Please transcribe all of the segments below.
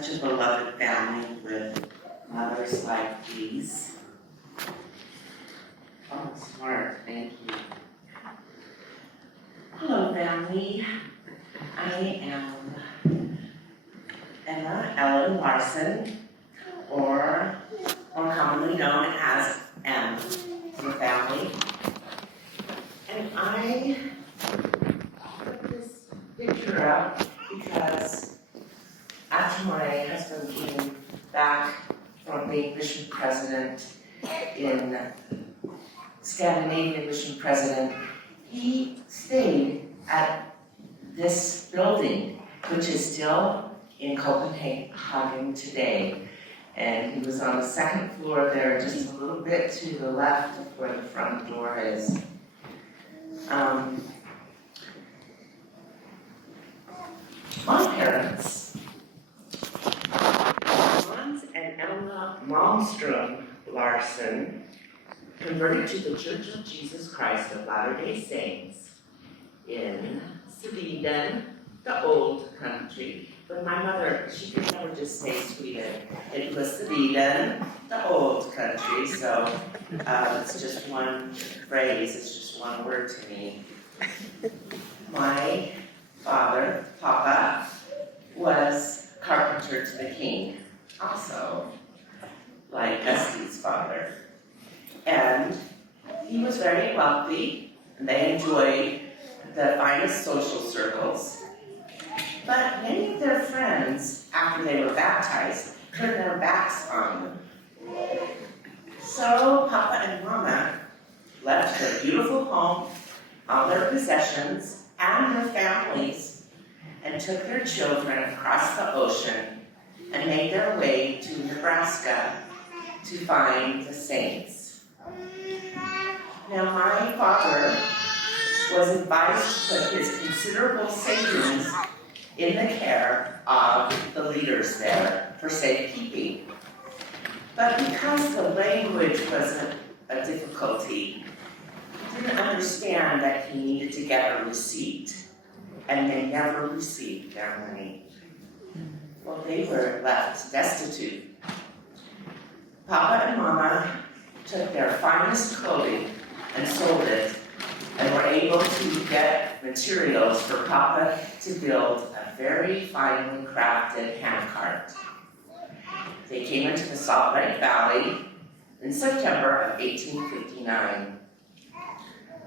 such a beloved family with mothers like these. Oh, smart, thank you. Hello, family. I am Emma Larson, or more commonly known as Em to the family. And I put this picture up because after my husband came back from being mission president in Scandinavian mission president, he stayed at this building, which is still in Copenhagen today. And he was on the second floor there, just a little bit to the left of where the front door is. My parents, Hans and Emma Larson, converted to the Church of Jesus Christ of Latter-day Saints in Sweden, the old country. But my mother, she could never just say Sweden. It was Sweden, the old country. So it's just one phrase, it's just one word to me. My father, Papa, was carpenter to the king, also, like Estes' father. And he was very wealthy, and they enjoyed the finest social circles. But many of their friends, after they were baptized, turned their backs on them. So Papa and Mama left their beautiful home, all their possessions, and their families, and took their children across the ocean and made their way to Nebraska to find the saints. Now, my father was advised to put his considerable savings in the care of the leaders there for safekeeping. But because the language was a difficulty, he didn't understand that he needed to get a receipt, and they never received their money. Well, they were left destitute. Papa and Mama took their finest clothing and sold it, and were able to get materials for Papa to build a very finely crafted handcart. They came into the Salt Lake Valley in September of 1859.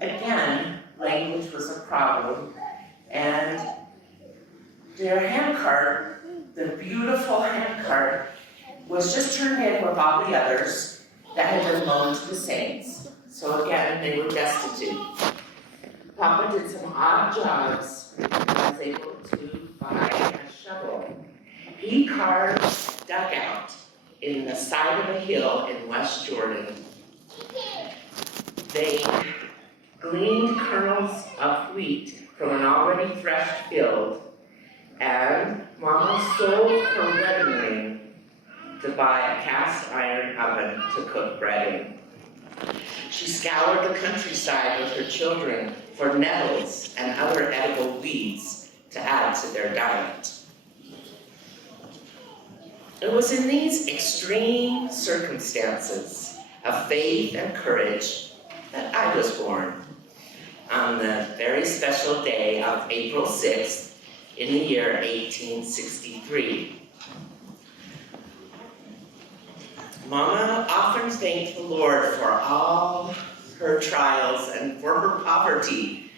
Again, language was a problem, and their handcart, the beautiful handcart, was just turned in with all the others that had been loaned to the saints. So again, they were destitute. Papa did some odd jobs and was able to buy a shovel. He carved a dugout in the side of a hill in West Jordan. They gleaned kernels of wheat from an already threshed field, and Mama sold her wedding ring to buy a cast iron oven to cook bread in. She scoured the countryside with her children for nettles and other edible weeds to add to their diet. It was in these extreme circumstances of faith and courage that I was born on the very special day of April 6th in the year 1863. Mama often thanked the Lord for all her trials and for her poverty.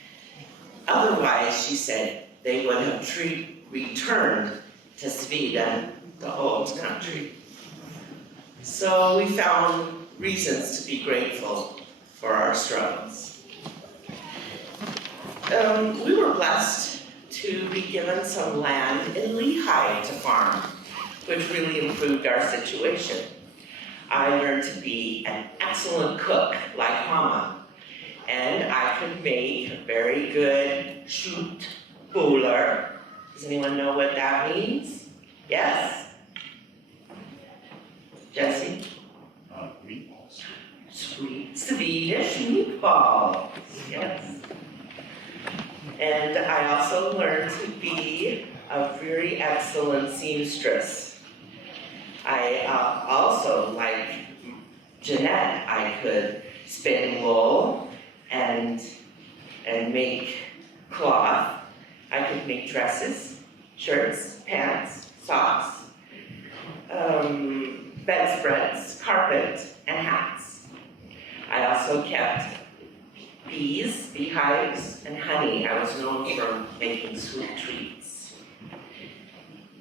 Otherwise, she said, they would have returned to Sweden, the old country. So we found reasons to be grateful for our struggles. We were blessed to be given some land in Lehigh to farm, which really improved our situation. I learned to be an excellent cook like Mama, and I could make a very good köttbullar. Does anyone know what that means? Yes? Jesse? Meatballs. Sweet Swedish meatballs, yes. And I also learned to be a very excellent seamstress. I also, like Jeanette, I could spin wool and make cloth. I could make dresses, shirts, pants, socks, bedspreads, carpet, and hats. I also kept bees, beehives, and honey. I was known for making sweet treats.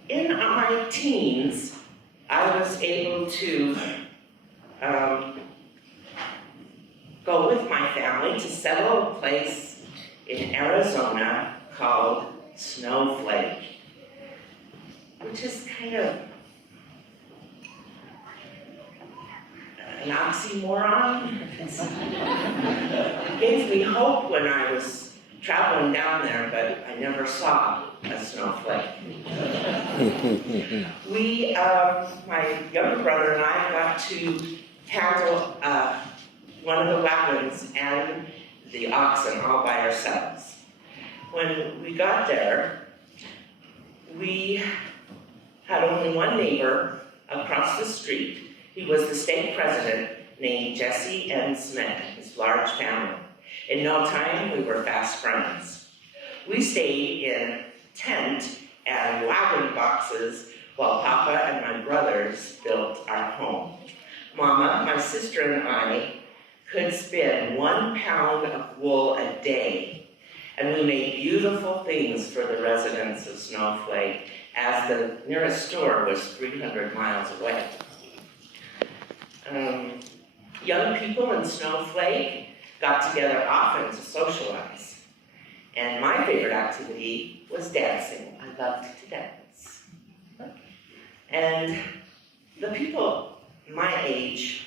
In my teens, I was able to go with my family to settle a place in Arizona called Snowflake, which is kind of an oxymoron. It gave me hope when I was traveling down there, but I never saw a snowflake. My younger brother and I got to handle one of the wagons and the oxen all by ourselves. When we got there, we had only one neighbor across the street. He was the state president named Jesse N. Smith, his large family. In no time, we were fast friends. We stayed in tent and wagon boxes while Papa and my brothers built our home. Mama, my sister, and I could spin 1 pound of wool a day, and we made beautiful things for the residents of Snowflake, as the nearest store was 300 miles away. Young people in Snowflake got together often to socialize, and my favorite activity was dancing. I loved to dance. And the people my age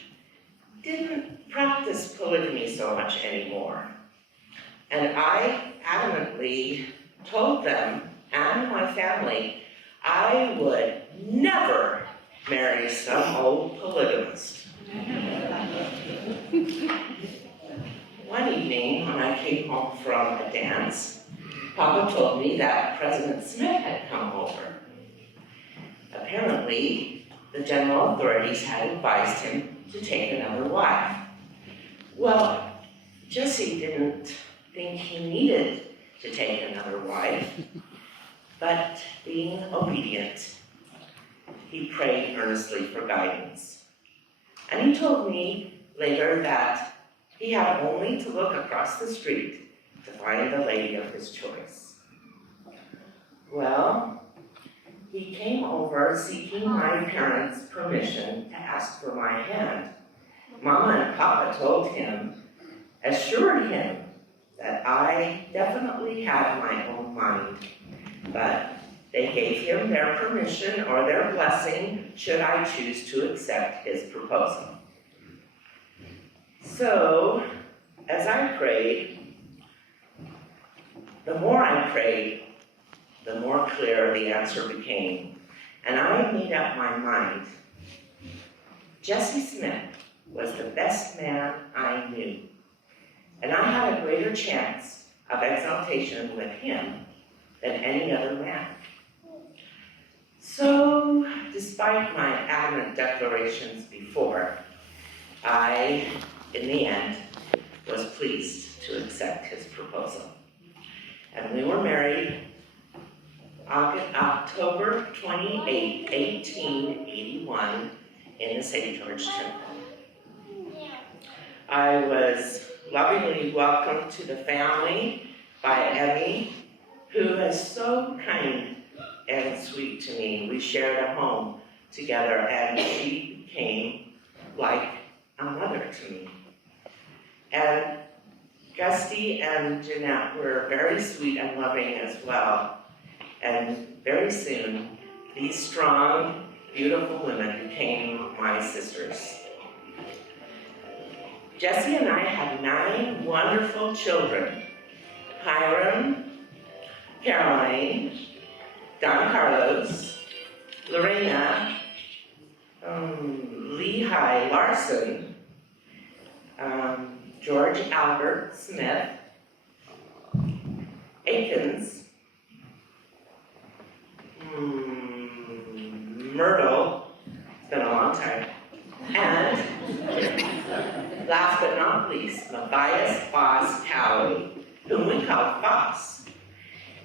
didn't practice polygamy so much anymore. And I adamantly told them and my family I would never marry some old polygamist. One evening when I came home from a dance, Papa told me that President Smith had come over. Apparently, the general authorities had advised him to take another wife. Well, Jesse didn't think he needed to take another wife, but being obedient, he prayed earnestly for guidance. And he told me later that he had only to look across the street to find the lady of his choice. Well, he came over seeking my parents' permission to ask for my hand. Mama and Papa told him, assured him that I definitely had my own mind, but they gave him their permission or their blessing should I choose to accept his proposal. So, as I prayed, the more I prayed, the more clear the answer became. And I made up my mind. Jesse Smith was the best man I knew. And I had a greater chance of exaltation with him than any other man. So, despite my adamant declarations before, I, in the end, was pleased to accept his proposal. And we were married October 28, 1881, in the St. George Temple. I was lovingly welcomed to the family by Emmy, who is so kind and sweet to me. We shared a home together, and she became like a mother to me. And Gusty and Jeanette were very sweet and loving as well. And very soon, these strong, beautiful women became my sisters. Jesse and I had 9 wonderful children: Hiram, Caroline, Don Carlos, Lorena, Lehi Larson, George Albert Smith, Akins, Myrtle, the long time. And last but not least, Matthias Foss Cowie, whom we call Foss.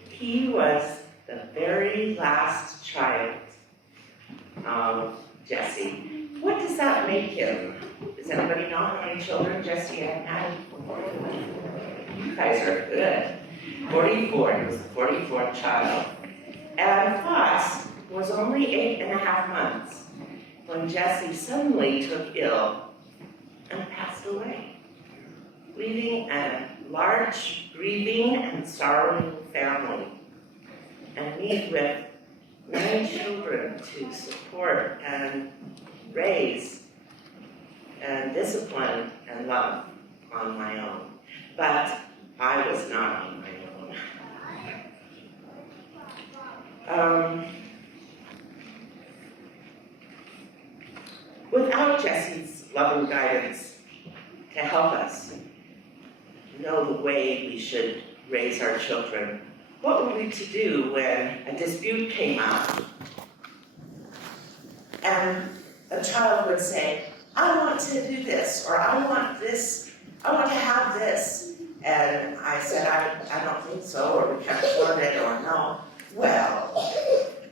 He was the very last child of Jesse. What does that make him? Does anybody know how many children Jesse had? You guys are good. 44, he was the 44th child. And Foss was only 8.5 months when Jesse suddenly took ill and passed away, leaving a large grieving and sorrowing family, and me with 9 children to support and raise and discipline and love on my own. But I was not on my own. Without Jesse's loving guidance to help us know the way we should raise our children, what were we to do when a dispute came up and a child would say, I want to do this, or I want this, I want to have this. And I said, I don't think so, or we can't afford it, or no. Well,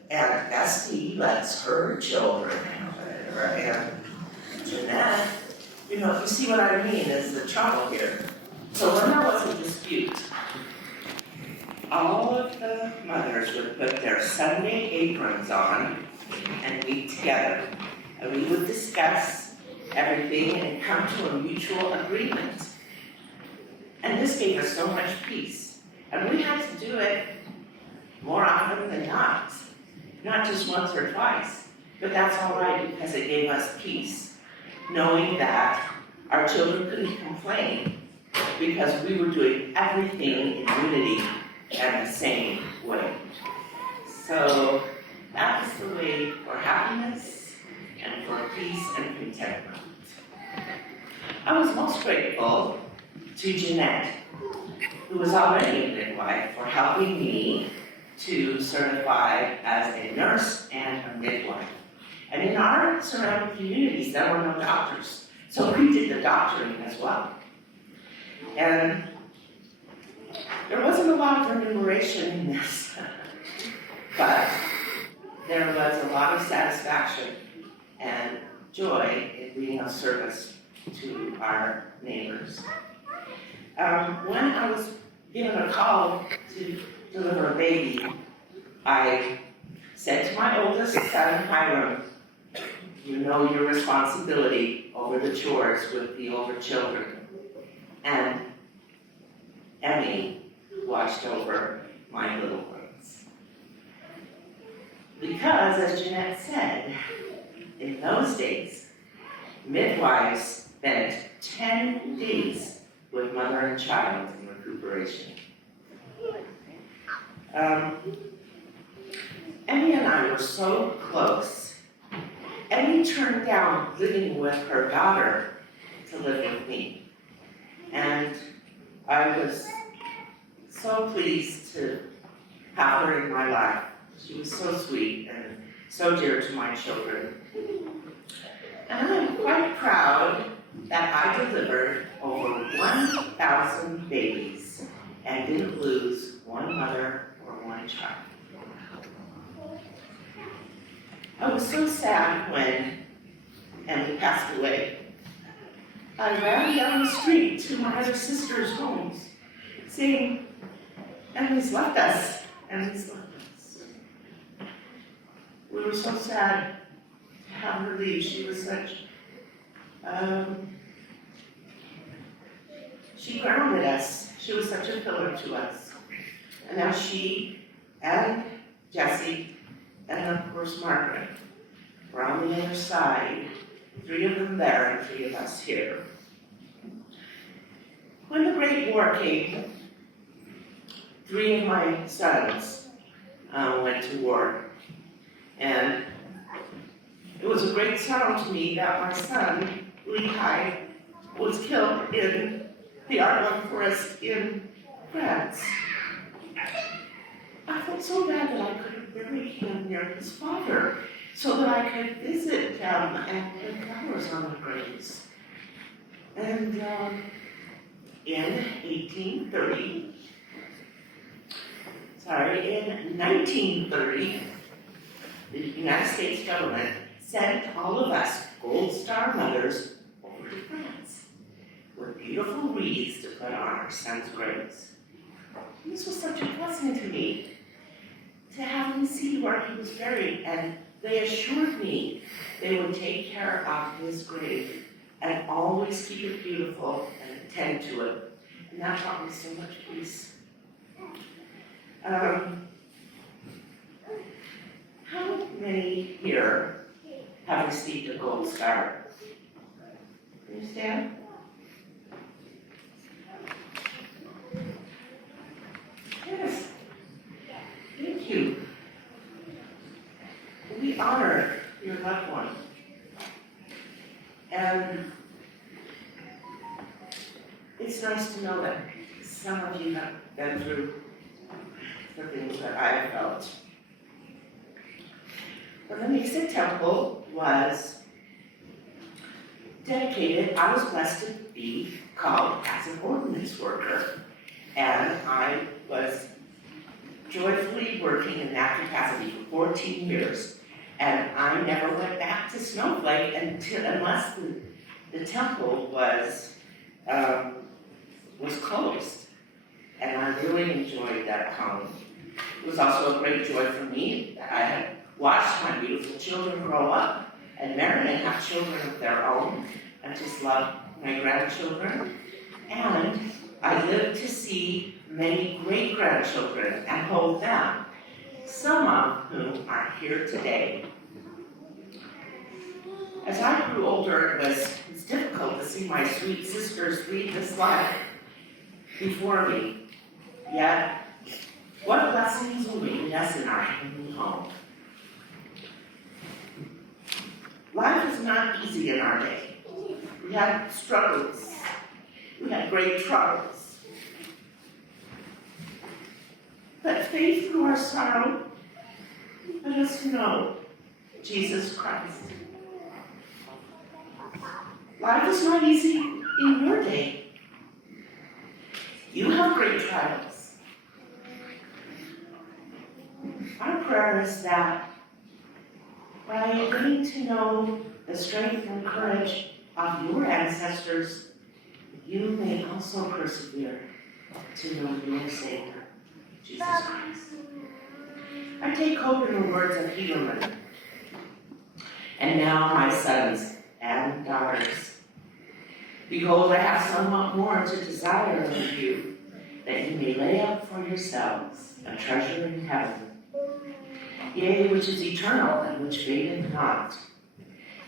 Aunt Bestie lets her children have it, or Aunt Jeanette. You know, if you see what I mean, is the trouble here. So when there was a dispute, all of the mothers would put their Sunday aprons on and meet together. And we would discuss everything and come to a mutual agreement. And this gave us so much peace. And we had to do it more often than not just once or twice. But that's all right because it gave us peace, knowing that our children couldn't complain because we were doing everything in unity and the same way. So that was the way for happiness and for peace and contentment. I was most grateful to Jeanette, who was already a midwife, for helping me to certify as a nurse and a midwife. And in our surrounding communities, there were no doctors. So we did the doctoring as well. And there wasn't a lot of remuneration in this, but there was a lot of satisfaction and joy in being of service to our neighbors. When I was given a call to deliver a baby, I said to my oldest son, Hiram, you know your responsibility over the chores with the older children. And Emmy watched over my little ones. Because, as Jeanette said, in those days, midwives spent 10 days with mother and child in recuperation. Emmy and I were so close. Emmy turned down living with her daughter to live with me. And I was so pleased to have her in my life. She was so sweet and so dear to my children. And I'm quite proud that I delivered over 1,000 babies and didn't lose one mother or one child. I was so sad when Emmy passed away. I ran down the street to my other sister's homes, saying, Emmy's left us, Emmy's left us. We were so sad to have her leave. She was such, she grounded us. She was such a pillar to us. And now she and Jessie, and of course Margaret, were on the other side, 3 of them there and 3 of us here. When the Great War came, 3 of my sons went to war. And it was a great sorrow to me that my son, Lehi, was killed in the Argonne Forest in France. I felt so bad that I couldn't bury him near his father. so that I could visit them and put flowers on the graves. And in 1930, the United States government sent all of us Gold Star mothers over to France with beautiful wreaths to put on our sons' graves. And this was such a blessing to me to have him see where he was buried, and they assured me they would take care of his grave and always keep it beautiful and attend to it. And that brought me so much peace. How many here have received a gold star? Can you stand? Yes. Thank you. We honor your loved one. And it's nice to know that some of you have been through the things that I have felt. When the Mesa Temple was dedicated, I was blessed to be called as an ordinance worker. And I was joyfully working in that capacity for 14 years. And I never went back to Snowflake unless the temple was closed. And I really enjoyed that home. It was also a great joy for me that I had watched my beautiful children grow up and marry and have children of their own, and just love my grandchildren. And I lived to see many great-grandchildren and hold them, some of whom are here today. As I grew older, it was difficult to see my sweet sisters lead this life before me. Yet, what blessings await us in our heavenly home. Life is not easy in our day. We had struggles. We had great troubles. But faith through our sorrow let us know Jesus Christ. Life is not easy in your day. You have great trials. Our prayer is that by getting to know the strength and courage of your ancestors, you may also persevere to know your Savior, Jesus Christ. I take hope in the words of Helaman. And now, my sons and daughters, behold, I have somewhat more to desire of you, that you may lay up for yourselves a treasure in heaven, yea, which is eternal and which fadeth not,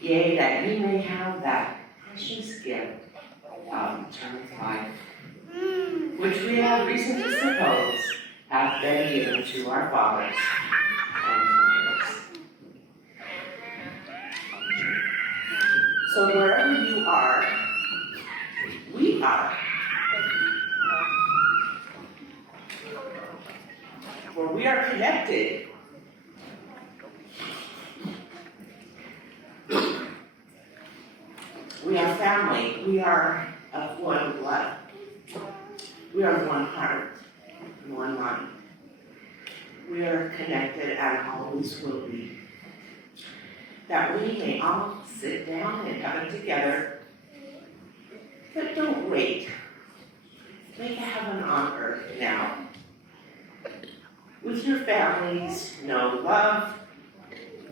yea, that ye may have that precious gift of eternal life, which we have reason to suppose hath been given to our fathers and mothers. So wherever you are, we are. For we are connected. We are family. We are of one blood. We are one heart and one mind. We are connected and always will be. That we may all sit down in heaven together. But don't wait. Make heaven on earth now. With your families, know love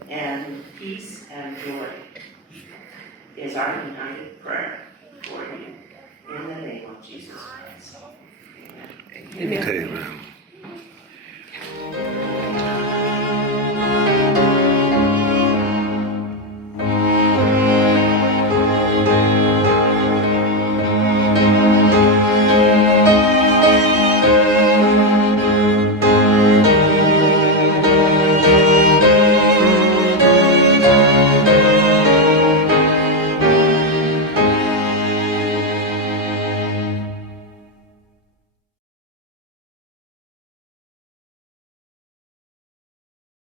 and peace and joy is our united prayer for you. In the name of Jesus Christ. Amen. Amen.